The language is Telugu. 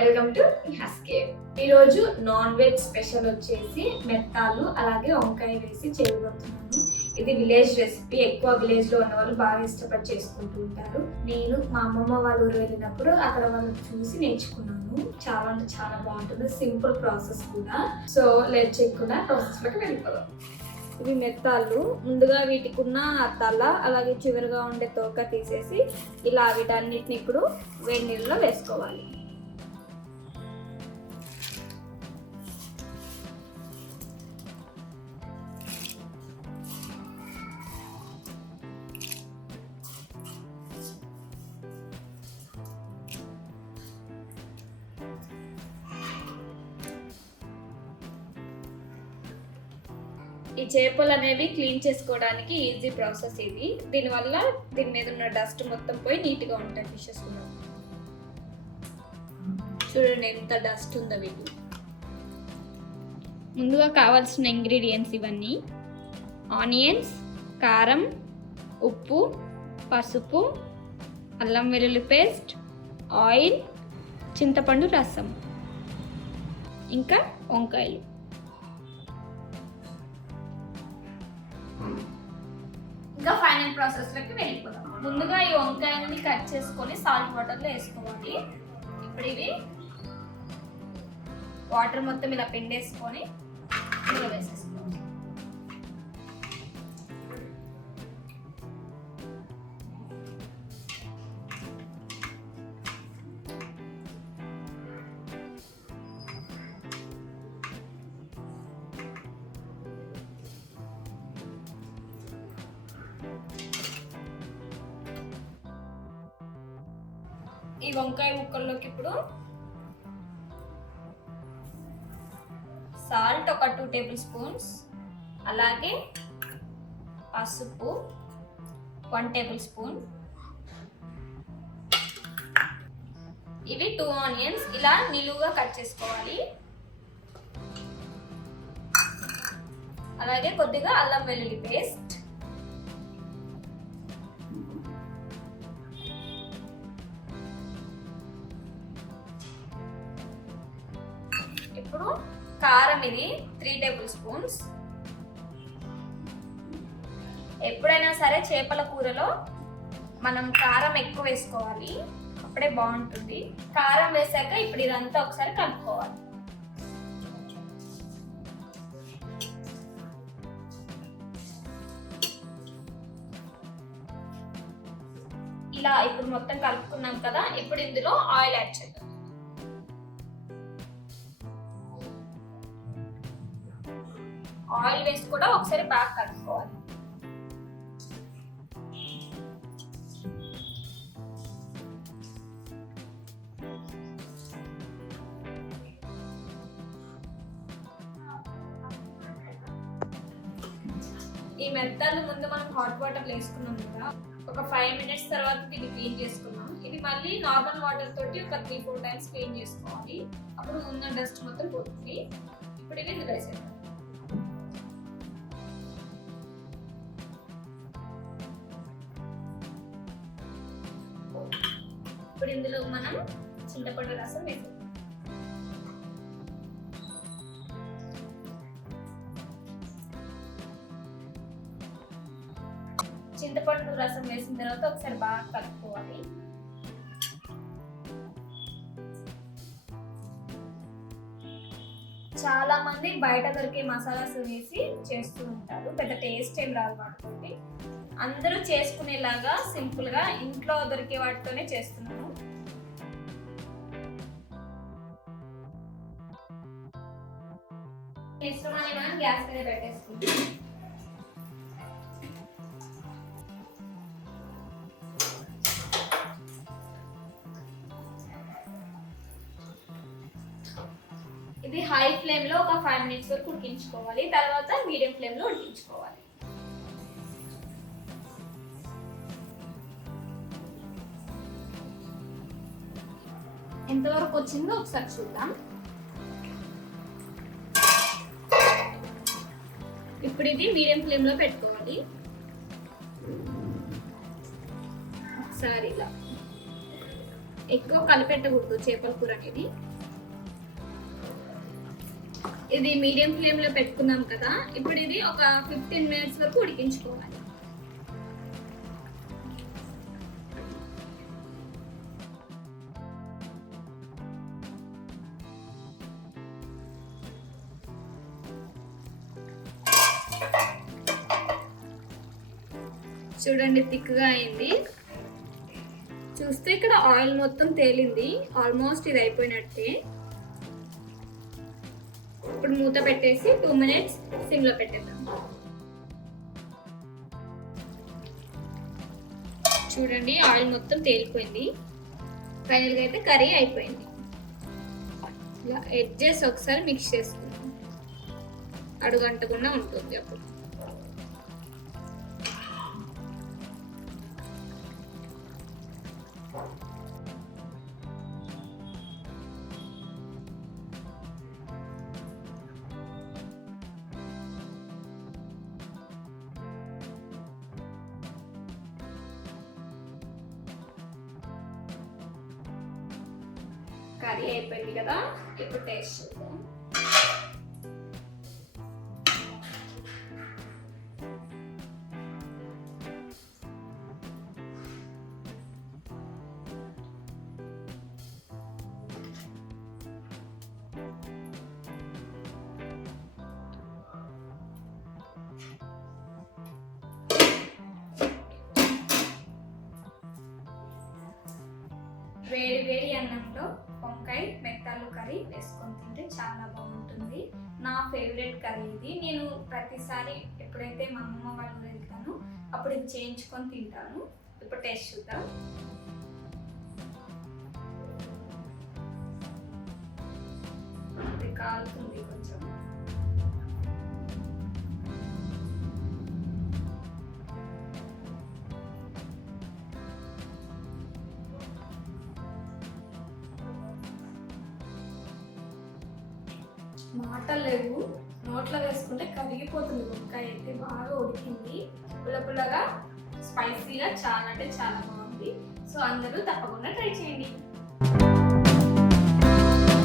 వెల్కమ్ టు హస్కేవ్ ఈరోజు నాన్ వెజ్ స్పెషల్ వచ్చేసి మెత్తాలు అలాగే వంకాయ వేసి చేయబోతున్నాను. ఇది విలేజ్ రెసిపీ. ఎక్కువ విలేజ్లో ఉన్న వాళ్ళు బాగా ఇష్టపడి చేసుకుంటూ ఉంటారు. నేను మా అమ్మమ్మ వాళ్ళ ఊరు వెళ్ళినప్పుడు అక్కడ వాళ్ళు చూసి నేర్చుకున్నాను. చాలా అంటే చాలా బాగుంటుంది. సింపుల్ ప్రాసెస్ కూడా. సో లేట్ చేయకుండా ప్రాసెస్లోకి వెళ్ళిపోదాం. ఇవి మెత్తాలు. ముందుగా వీటికి ఉన్న తల అలాగే చివరిగా ఉండే తోక తీసేసి ఇలా వీటన్నిటిని ఇప్పుడు వేడి నీళ్ళలో వేసుకోవాలి. ఈ చేపలు అనేవి క్లీన్ చేసుకోవడానికి ఈజీ ప్రాసెస్ ఇది. దీనివల్ల దీని మీద ఉన్న డస్ట్ మొత్తం పోయి నీట్గా ఉంటాయి ఫిషెస్ కూడా. చూడండి ఎంత డస్ట్ ఉందో వీటి ముందుగా కావాల్సిన ఇంగ్రీడియంట్స్ ఇవన్నీ. ఆనియన్స్ కారం ఉప్పు పసుపు అల్లం వెల్లుల్లి పేస్ట్ ఆయిల్ చింతపండు రసం. ఇంకా వంకాయలు. ఇంకా ఫైనల్ ప్రాసెస్లోకి వెళ్ళిపోదాం. ముందుగా ఈ వంకాయని కట్ చేసుకొని సాల్ట్ వాటర్లో వేసుకోవాలి. ఇప్పుడు ఇవి వాటర్ మొత్తం ఇలా పిండేసుకొని ఇందులో వేసేసుకోవాలి ఈ వంకాయ ముక్కల్లోకి ఇప్పుడు సాల్ట్ ఒక టూ టేబుల్ స్పూన్స్ అలాగే పసుపు వన్ టేబుల్ స్పూన్. ఇవి టూ ఆనియన్స్ ఇలా నిలువుగా కట్ చేసుకోవాలి. అలాగే కొద్దిగా అల్లం వెల్లుల్లి పేస్ట్. కారం ఇది. త్రీ టేబుల్ స్పూన్స్ ఎప్పుడైనా సరే చేపల కూరలో మనం కారం ఎక్కువ వేసుకోవాలి. అప్పుడే బాగుంటుంది. కారం వేసాక ఇప్పుడు ఇదంతా ఒకసారి కలుపుకోవాలి. ఇలా ఇప్పుడు మొత్తం కలుపుకున్నాం కదా. ఇప్పుడు ఇందులో ఆయిల్ యాడ్ చేద్దాం. ఆయిల్ వేసి కూడా ఒకసారి బాగా కలుపుకోవాలి. ఈ మెత్తాలు ముందు మనం హాట్ వాటర్ వేసుకున్నాం కదా ఒక ఫైవ్ మినిట్స్ తర్వాత దీన్ని క్లీన్ చేసుకున్నాం ఇది మళ్ళీ నార్మల్ వాటర్ తోటి ఒక త్రీ ఫోర్ టైమ్స్ క్లీన్ చేసుకోవాలి. అప్పుడు ఉన్న డస్ట్ మొత్తం పోతుంది. ఇప్పుడు ఇది ఇందులో ఇప్పుడు ఇందులో మనం చింతపండు రసం వేసుకుంటాం చింతపండు రసం వేసిన తర్వాత ఒకసారి బాగా కలుపుకోవాలి. చాలా మంది బయట దొరికే మసాలాస్ వేసి చేస్తూ ఉంటారు. పెద్ద టేస్ట్ ఏం రాదు అనుకోండి అందరూ చేసుకునేలాగా సింపుల్గా ఇంట్లో దొరికే వాటితోనే చేస్తున్నారు. ఇష్టమని మనం గ్యాస్ మీద పెట్టేసుకుంటాం. ఇది హై ఫ్లేమ్లో ఒక ఫైవ్ మినిట్స్ వరకు ఉడికించుకోవాలి. తర్వాత మీడియం ఫ్లేమ్లో ఉడికించుకోవాలి. ఎంతవరకు వచ్చిందో ఒకసారి చూద్దాం. ఇప్పుడు ఇది మీడియం ఫ్లేమ్లో పెట్టుకోవాలి. ఒకసారి ఇలా. ఎక్కువ కలిపెట్టకూడదు చేపల కూర అనేది. ఇది మీడియం ఫ్లేమ్లో పెట్టుకున్నాం కదా ఇప్పుడు ఇది ఒక ఫిఫ్టీన్ మినిట్స్ వరకు ఉడికించుకోవాలి. చూడండి థిక్గా అయింది. చూస్తే ఇక్కడ ఆయిల్ మొత్తం తేలింది. ఆల్మోస్ట్ ఇది అయిపోయినట్టే. ఇప్పుడు మూత పెట్టేసి టూ మినిట్స్ సిమ్లో పెట్టేద్దాం. చూడండి ఆయిల్ మొత్తం తేలిపోయింది. ఫైనల్గా అయితే కర్రీ అయిపోయింది. ఇలా ఎడ్జెస్ ఒకసారి మిక్స్ చేసుకుందాం. అడుగంటకుండా ఉంటుంది అప్పుడు. కర్రీ అయిపోయింది కదా? ఇప్పుడు టేస్ట్ చేద్దాం. వేడి వేడి అన్నంలో వంకాయ కర్రీ వేసుకొని తింటే చాలా బాగుంటుంది. నా ఫేవరెట్ కర్రీ ఇది. నేను ప్రతిసారి ఎప్పుడైతే మా అమ్మమ్మ వాళ్ళు వెళ్తానో అప్పుడు ఇది చేయించుకొని తింటాను. ఇప్పుడు టేస్ట్ చూద్దాం. కాలుతుంది కొంచెం. మాటలు లేవు నోట్లో వేసుకుంటే కరిగిపోతుంది. వంకాయ అయితే బాగా ఉడికింది. పుల్ల స్పైసీగా చాలా అంటే చాలా బాగుంది. సో అందరూ తప్పకుండా ట్రై చేయండి.